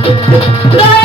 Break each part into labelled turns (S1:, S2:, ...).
S1: Não!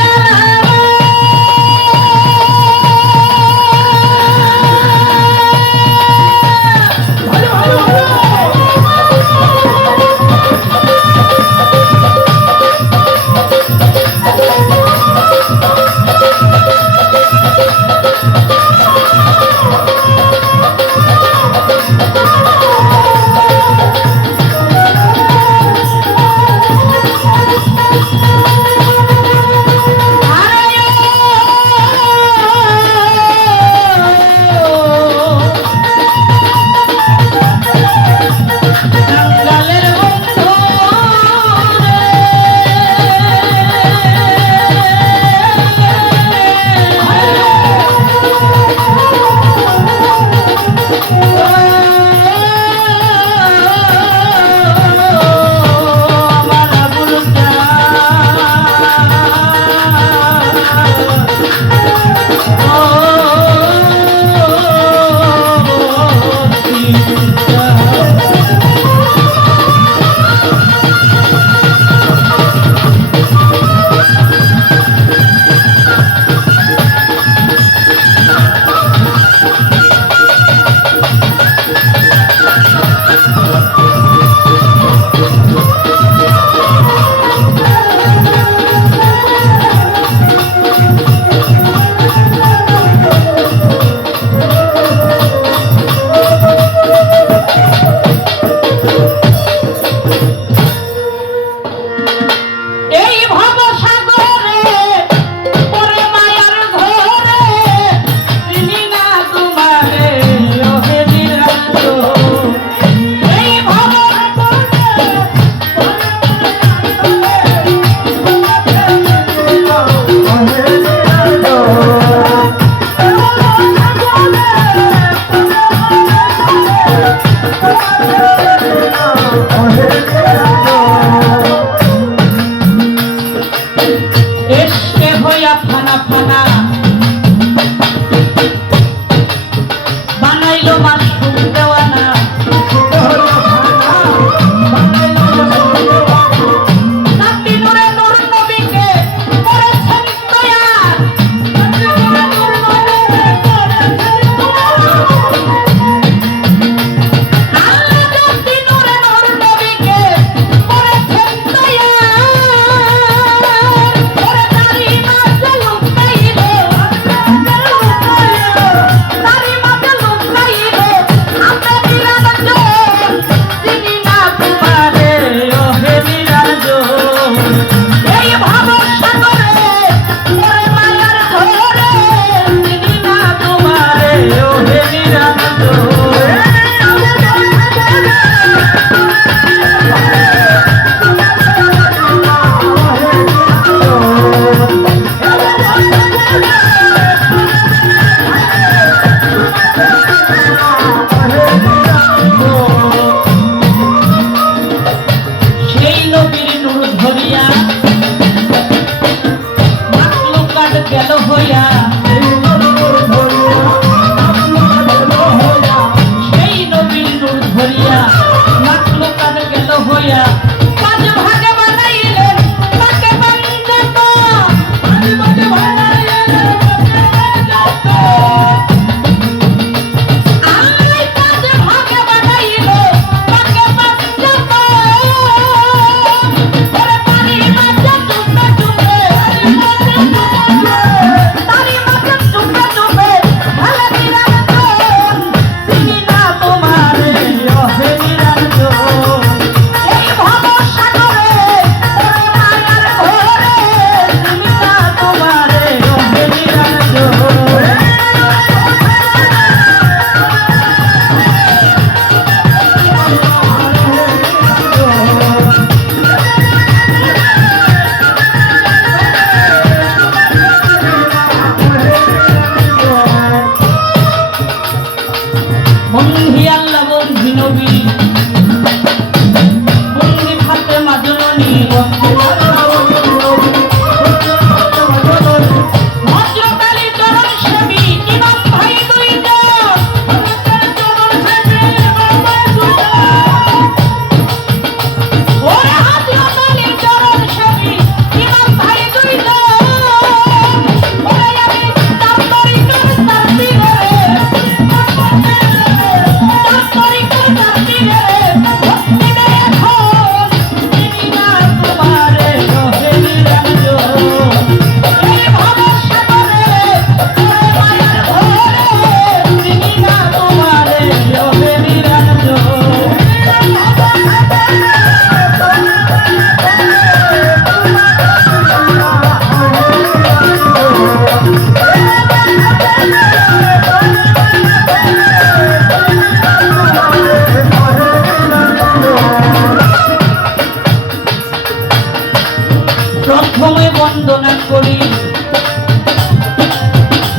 S1: প্রথমে বন্দনা করি।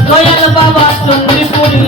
S1: দয়াল বাবা চন্দ্রপুরী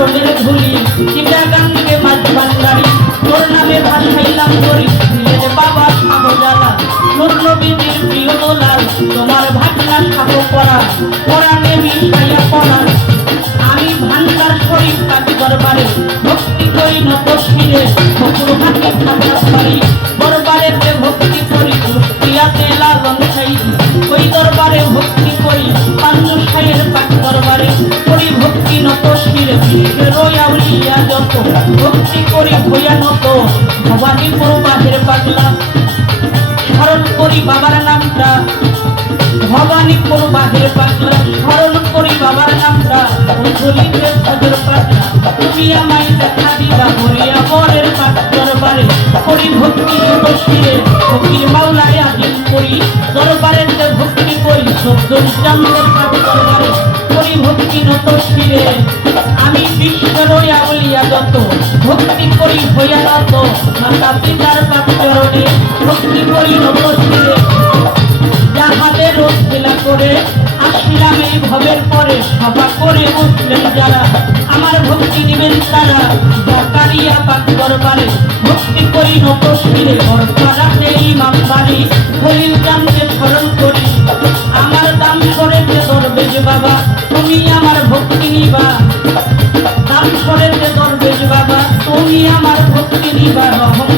S1: চরণের ধুলি চিটা গানকে মাঝ বান্দারি তোর নামে ভাসাইলাম করি মিলে বাবা সাবজালা নূর নবীজির প্রিয় দোলাল, তোমার ভাগনা সাব করা কোরআনে মিশাইয়া পড়া আমি ভান্ডার শরীফ কাজী দরবারে, ভক্তি করি নত শিরে বকুর হাতে খাতা পারি ভক্তি করি ভইয়া নত। ভবানীপুর বাহের পাগলা। স্মরণ করি বাবার নামটা। ভবানীপুর বাহের পাগলা। স্মরণ করি বাবার নামটা। বলিতে সজর পাগলা। তুমি আমায় দেখা দিবা হরিয়া বরের পাক দরবারে। করি ভক্তি শিরে ফকির মাওলায় আজিম করি। দরবারে যে ভক্তি করি শব্দ চান্দের পাক দরবারে। ভক্তি নত আমি যত ভক্তি করি হইয়া মাতা পিতার পাক চরণে ভক্তি করি নত রোজ খেলা করে, আসলাম এই ভবের পরে। সভা করে বসলেন যারা, আমার ভক্তি দিবেন তারা। জাকারিয়া পাক দরবারে ভক্তি করি নত শিরে বরপাড়াতে ইমাম বাড়ি, খলিল জানকে স্মরণ করি। আমার আমার ভক্তি নিবা দাম করে যে দরবেজ বাবা তুমি আমার ভক্তি নিবা রহম।